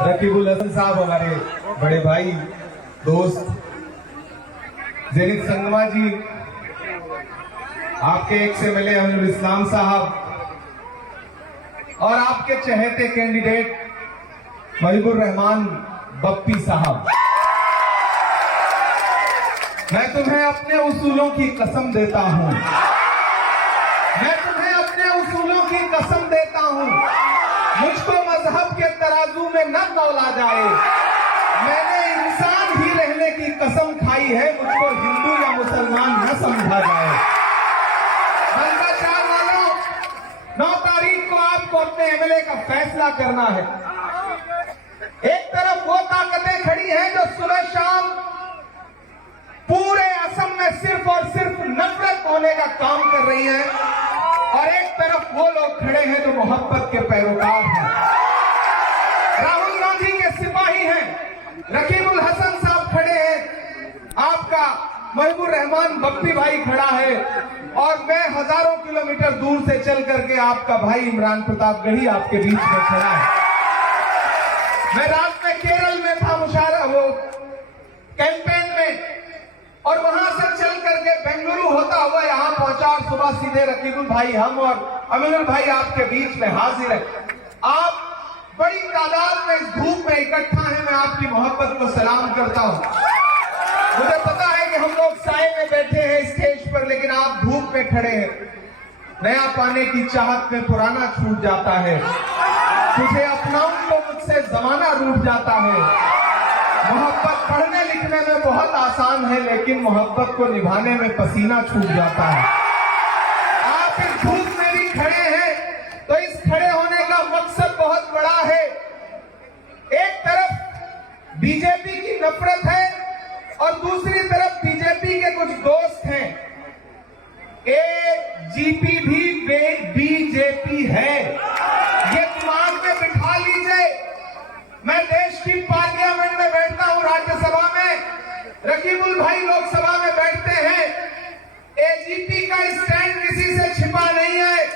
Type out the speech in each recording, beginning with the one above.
रकीबुल हसन साहब, हमारे बड़े भाई दोस्त ज़ैनिब संगमा जी, आपके एक से मिले अमीनुल इस्लाम साहब, और आपके चहेते कैंडिडेट मुजीबुर रहमान बप्पी साहब, मैं तुम्हें अपने उसूलों की कसम देता हूं, मैं तुम्हें अपने उसूलों की कसम देता हूं, मुझको मजहब के तराजू में न तौला जाए, मैंने इंसान ही रहने की कसम खाई है, मुझको हिंदू या मुसलमान न समझा जाए। भ्रष्टाचार वालों, 9 तारीख को आपको अपने एमएलए का फैसला करना है। एक तरफ वो ताकतें खड़ी हैं जो सुबह शाम पूरे असम में सिर्फ और सिर्फ नफरत होने का काम कर रही हैं, और एक तरफ वो लोग खड़े हैं जो मोहब्बत के पैरोकार हैं, राहुल गांधी के सिपाही हैं, रकीबुल हसन साहब खड़े हैं, आपका मुजीबुर रहमान बप्पी भाई खड़ा है, और मैं हजारों किलोमीटर दूर से चल करके आपका भाई इमरान प्रतापगढ़ी आपके बीच में खड़ा है। मैं रात में केरल में था मुशारा वो कैंपेन में, और वहां से चल करके बेंगलुरु होता हुआ यहां पहुंचा, और सुबह सीधे रकीबुल भाई, हम और अमीनुल भाई आपके बीच में हाजिर है। आप बड़ी तादाद में इस धूप में इकट्ठा हैं, मैं आपकी मोहब्बत को सलाम करता हूं। मुझे पता है कि हम लोग साए में बैठे हैं स्टेज पर, लेकिन आप धूप में खड़े हैं। नया पाने की चाहत में पुराना छूट जाता है, तुझे अपनाऊं तो मुझसे जमाना रूठ जाता है। मोहब्बत पढ़ने लिखने में बहुत आसान है, लेकिन मोहब्बत को निभाने में पसीना छूट जाता है। आप इस धूप में भी खड़े हैं, तो इस खड़े होने का मकसद बहुत बड़ा है। एक तरफ बीजेपी की नफरत है, और दूसरी तरफ बीजेपी के कुछ दोस्त हैं। एजीपी भी बीजेपी है, ये दिमाग में बिठा लीजिए। मैं देश की पार्लियामेंट में बैठता हूं, राज्यसभा में, रकीबुल भाई लोकसभा में बैठते हैं। एजीपी का स्टैंड किसी से छिपा नहीं है,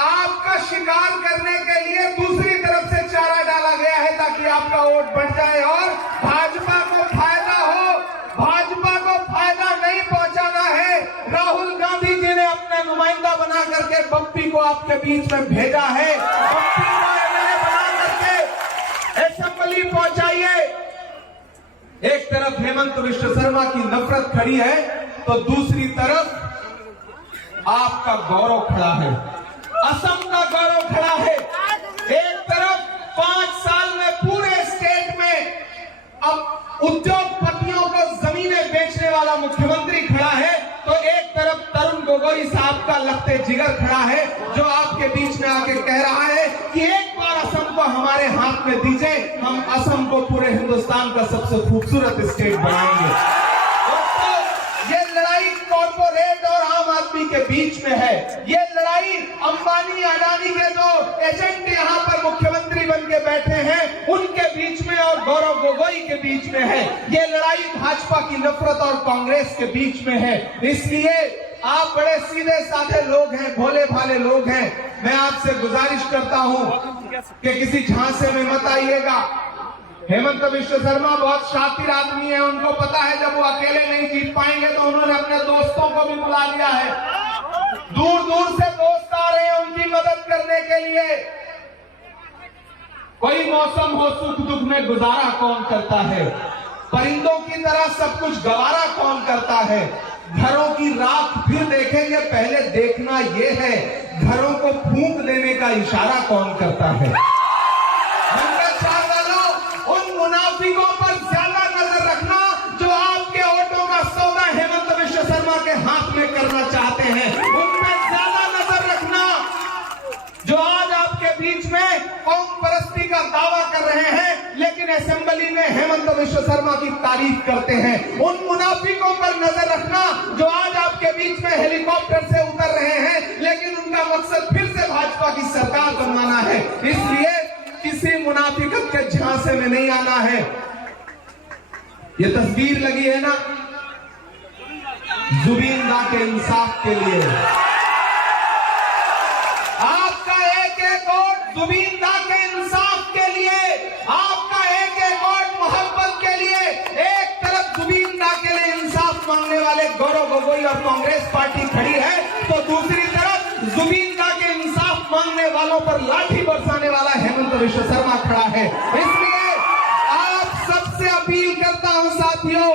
आपका शिकार करने के लिए दूसरी तरफ से चारा डाला गया है, ताकि आपका वोट बढ़ जाए और भाजपा को फायदा हो। भाजपा को फायदा नहीं पहुंचाना है। राहुल गांधी जी ने अपना नुमाइंदा बना करके बप्पी को आपके बीच में भेजा है। बप्पी को एमएलए बना करके असेंबली पहुंचाइए। एक तरफ हेमंत विश्व शर्मा की नफरत खड़ी है, तो दूसरी तरफ आपका गौरव खड़ा है, असम का गौरव खड़ा है। एक तरफ 5 साल में पूरे स्टेट में अब उद्योगपतियों को जमीनें बेचने वाला मुख्यमंत्री खड़ा है, तो एक तरफ तरुण गोगोई साहब का लखते जिगर खड़ा है, जो आपके बीच में आके कह रहा है कि एक बार असम को हमारे हाथ में दीजिए, हम असम को पूरे हिंदुस्तान का सबसे खूबसूरत स्टेट बनाएंगे। दोस्तों, ये लड़ाई कॉर्पोरेट और आम आदमी के बीच में है। ये लड़ाई अंबानी अडानी के जो एजेंट यहाँ पर मुख्यमंत्री बन के बैठे हैं उनके बीच में और गौरव गोगोई के बीच में है। ये लड़ाई भाजपा की नफरत और कांग्रेस के बीच में है। इसलिए आप बड़े सीधे साधे लोग हैं, भोले भाले लोग हैं, मैं आपसे गुजारिश करता हूं कि किसी झांसे में मत आइएगा। हेमंत विश्व शर्मा बहुत शातिर आदमी है, उनको पता है जब वो अकेले नहीं जीत पाएंगे तो उन्होंने अपने दोस्तों को भी बुला लिया है। दूर दूर से दोस्त आ रहे हैं उनकी मदद करने के लिए। कोई मौसम हो, सुख दुख में गुजारा कौन करता है, परिंदों की तरह सब कुछ गवारा कौन करता है, घरों की राख फिर देखेंगे, पहले देखना यह है घरों को फूंक देने का इशारा कौन करता है। उन मुनाफिकों पर ज्यादा नजर रखना जो आपके वोटों का सौदा हेमंत विश्व शर्मा के हाथ में करना चाहते हैं, उन पर ज्यादा नजर रखना। जो आज आपके बीच में कौम परस्ती का दावा कर रहे हैं, लेकिन असेंबली में हेमंत विश्व शर्मा की तारीफ करते हैं, उन मुनाफिकों पर नजर रखना जो आज आपके बीच में हेलीकॉप्टर से उतर रहे हैं, लेकिन उनका मकसद फिर से भाजपा की सरकार बनवाना है। इसलिए किसी मुनाफिकत के झांसे में नहीं आना है। ये तस्वीर लगी है ना, जुबीन दा के इंसाफ के लिए। आपका एक एक वोट जुबीन दा के इंसाफ के लिए, आपका हेमंत विश्व शर्मा खड़ा है। इसलिए आप सबसे अपील करता हूं साथियों,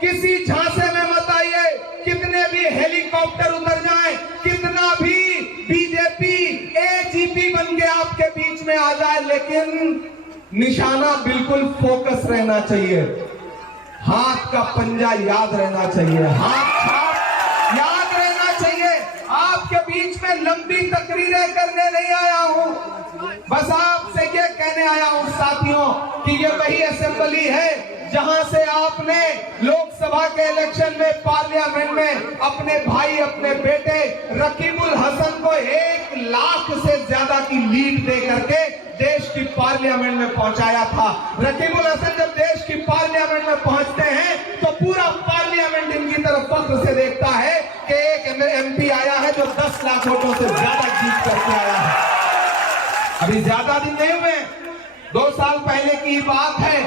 किसी झांसे में मत आइए। कितने भी हेलीकॉप्टर उतर जाएं, कितना भी बीजेपी एजीपी बन के आपके बीच में आ जाए, लेकिन निशाना बिल्कुल फोकस रहना चाहिए। हाथ का पंजा याद रहना चाहिए, हाथ छाप याद रहना चाहिए। आपके बीच में लंबी तकरीरें करने नहीं आया हूं, बस आपसे ये कहने आया हूं साथियों कि ये वही असेंबली है जहां से आपने लोकसभा के इलेक्शन में, पार्लियामेंट में अपने भाई, अपने बेटे रकीबुल हसन को 1 लाख से ज्यादा की लीड दे करके देश की पार्लियामेंट में पहुंचाया था। रकीबुल हसन जब देश की पार्लियामेंट में पहुंचते हैं तो पूरा पार्लियामेंट इनकी तरफ फख्र से देखता है कि एक एमपी आया है जो 10 लाख वोटों से ज्यादा जीत करके आया है। अभी ज्यादा दिन नहीं हुए, 2 साल पहले की बात है।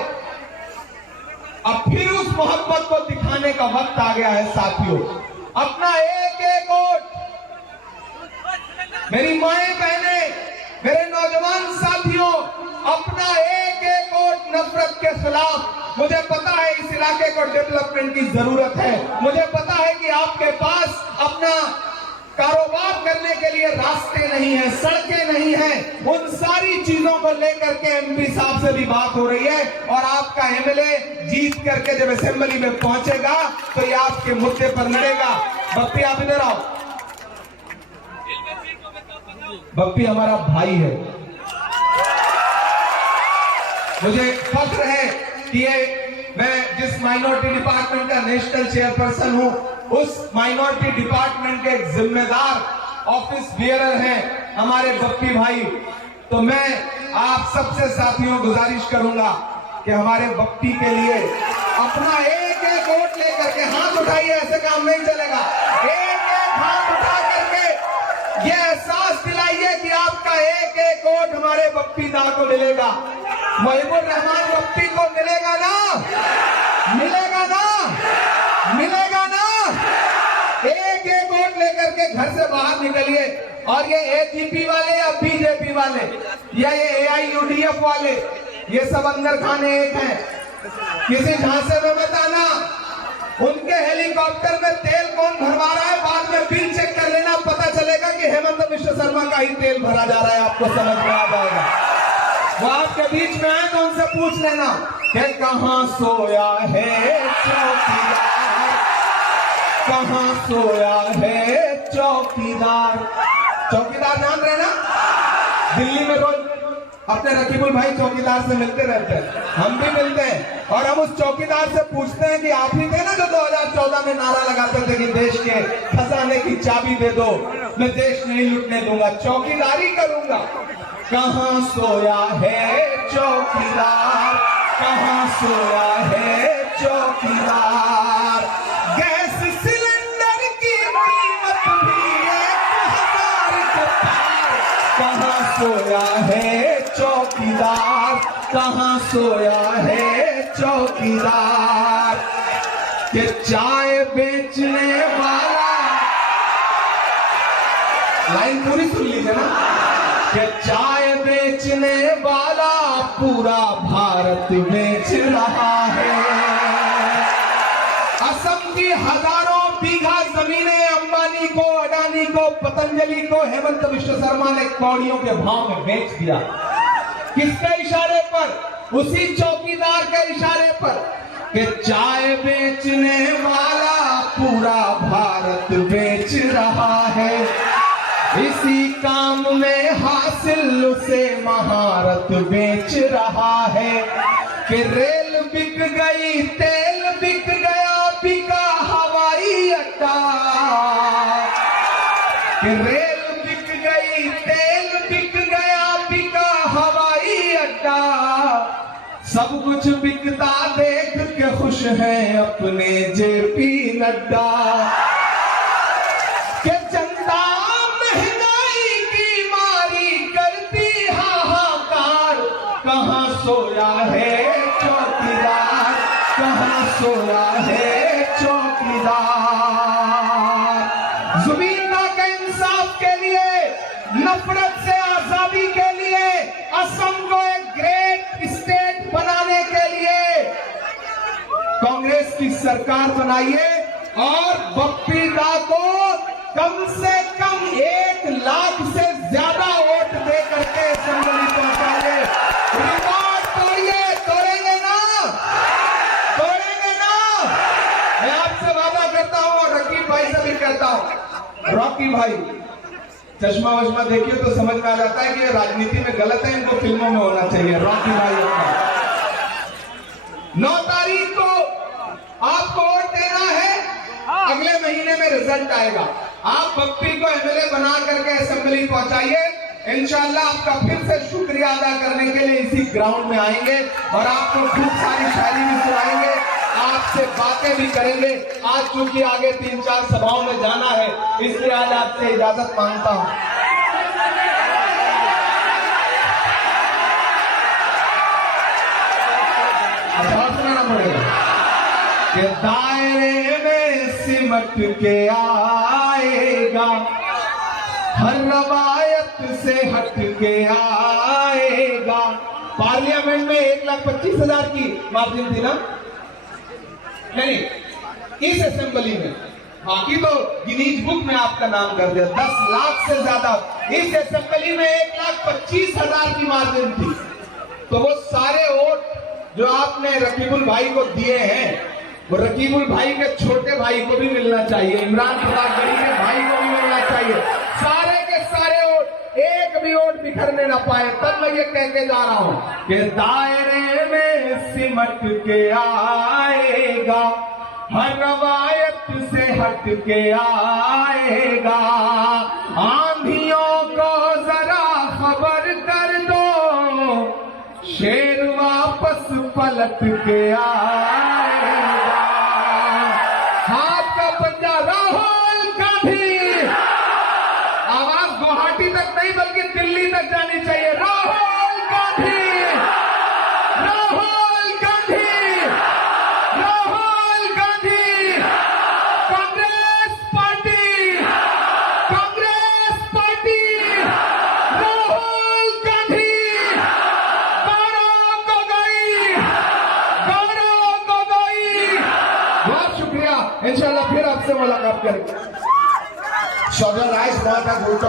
अब फिर उस मोहब्बत को दिखाने का वक्त आ गया है साथियों। अपना एक एक वोट, मेरी माएं बहनें, मेरे नौजवान साथियों, अपना एक एक वोट नफरत के खिलाफ। मुझे पता है इस इलाके को डेवलपमेंट की जरूरत है, मुझे पता है कि आपके पास अपना कारोबार करने के लिए रास्ते नहीं है, सड़कें नहीं है। उन सारी चीजों को लेकर के एमपी साहब से भी बात हो रही है और आपका एमएलए जीत करके जब असेंबली में पहुंचेगा तो ये आपके मुद्दे पर लड़ेगा। बप्पी आप इधर आओ। बप्पी हमारा भाई है, मुझे फख्र है कि मैं जिस माइनॉरिटी डिपार्टमेंट का नेशनल चेयरपर्सन हूं, उस माइनॉरिटी डिपार्टमेंट के एक जिम्मेदार ऑफिस बियरर हैं हमारे बप्पी भाई। तो मैं आप सबसे साथियों गुजारिश करूंगा कि हमारे बप्पी के लिए अपना एक एक वोट लेकर के, हाथ उठाइए, ऐसे काम नहीं चलेगा, एक एक हाथ उठा करके ये एहसास दिलाइए कि आपका एक एक वोट हमारे बप्पी दा को मिलेगा, मुहिबुर रहमान बप्पी को मिलेगा ना, मिलेगा ना, मिलेगा ना। एक एक वोट लेकर के घर से बाहर निकलिए और ये एजीपी वाले या बीजेपी वाले या ये एआईयूडीएफ वाले, ये सब अंदर खाने एक हैं। किसी झांसे में मत आना। उनके हेलीकॉप्टर में तेल कौन भरवा रहा है, बाद में बिल चेक कर लेना, पता चलेगा कि हेमंत विश्व शर्मा का ही तेल भरा जा रहा है, आपको समझ में आ जाएगा। वो आपके बीच में आए तो उनसे पूछ लेना कि कहां सोया है चौकीदार, कहां सोया है चौकीदार। चौकीदार जान रहे ना, दिल्ली में रोज अपने रकीबुल भाई चौकीदार से मिलते रहते हैं, हम भी मिलते हैं और हम उस चौकीदार से पूछते हैं कि आप ही थे ना जो 2014 में नारा लगाते थे कि देश के खजाने की चाबी दे दो, मैं देश नहीं लूटने दूंगा, चौकीदारी करूंगा। कहां सोया है चौकीदार, कहां सोया है चौकीदार। गैस सिलेंडर की कीमत भी 1000 के पार। कहां सोया है चौकीदार, कहां सोया है चौकीदार। के चाय बेचने वाला, लाइन पूरी सुन लीजिए ना, कि चाय बेचने वाला पूरा भारत बेच रहा है। असम की हजारों बीघा जमीनें अंबानी को, अडानी को, पतंजलि को हेमंत विश्व शर्मा ने कौड़ियों के भाव में बेच दिया। किसके इशारे पर? उसी चौकीदार के इशारे पर कि चाय बेचने वाला पूरा भारत बेच रहा है। इसी काम में हासिल उसे महारत बेच रहा है। कि रेल बिक गई, तेल बिक गया, बिका हवाई अड्डा। कि रेल बिक गई, तेल बिक गया, बिका हवाई अड्डा। सब कुछ बिकता देख के खुश है अपने जेपी नड्डा। कि जनता महंगाई की मारी करती हाहाकार। कहां सोया है चौकीदार, कहां सोया है चौकीदार। जुबीना के इंसाफ के लिए, नफरत से आजादी के लिए, असम को सरकार बनाइए और बप्पी दा को कम से कम 1 लाख से ज्यादा वोट दे करके असेंबली पहुंचाइए। रिकॉर्ड तोड़ेंगे ना, तोड़ेंगे ना। मैं आपसे वादा करता हूं और रकीब भाई से भी कहता हूं, रॉकी भाई चश्मा वश्मा देखिए तो समझ में आ जाता है कि ये राजनीति में गलत है, इनको फिल्मों में होना चाहिए। रॉकी भाई 9 तारीख को आपको वोट देना है, अगले महीने में रिजल्ट आएगा। आप बप्पी को एमएलए बना करके असेंबली पहुंचाइए। इंशाल्लाह आपका फिर से शुक्रिया अदा करने के लिए इसी ग्राउंड में आएंगे और आपको खूब सारी शायरी भी सुनाएंगे, आपसे बातें भी करेंगे। आज चूंकि आगे 3-4 सभाओं में जाना है, इसलिए आज आपसे इजाजत मांगता हूं। अच्छा सुनाना पड़ेगा कि दायरे में सिमट के आएगा, हर रवायत से हट के आएगा। पार्लियामेंट में 1,25,000 की मार्जिन थी ना? नहीं, इस असेंबली में, बाकी तो गिनीज बुक में आपका नाम कर दिया। 10 लाख से ज्यादा इस असेंबली में 1,25,000 की मार्जिन थी। तो वो सारे वोट जो आपने रकीबुल भाई को दिए हैं, वो रकीबुल भाई के छोटे भाई को भी मिलना चाहिए, इमरान प्रताप गढ़ी के भाई को भी मिलना चाहिए। सारे के सारे वोट, एक भी वोट बिखरने ना पाए। तब मैं ये कह के जा रहा हूं कि दायरे में सिमट के आएगा, हर रवायत से हट के आएगा। आंधियों को जरा खबर कर दो, शेर वापस पलट के आएगा। हाथ का पंजा राहुल गांधी, आवाज गुवाहाटी तक नहीं बल्कि दिल्ली तक जानी चाहिए। राहुल गांधी, राहुल गांधी, राहुल गांधी। Congress party, Congress party, Rahul Gandhi, Gaurav Gogoi, Gaurav Gogoi. बहुत शुक्रिया, इंशाल्लाह फिर आपसे मुलाकात करेंगे। सदन आज बहुत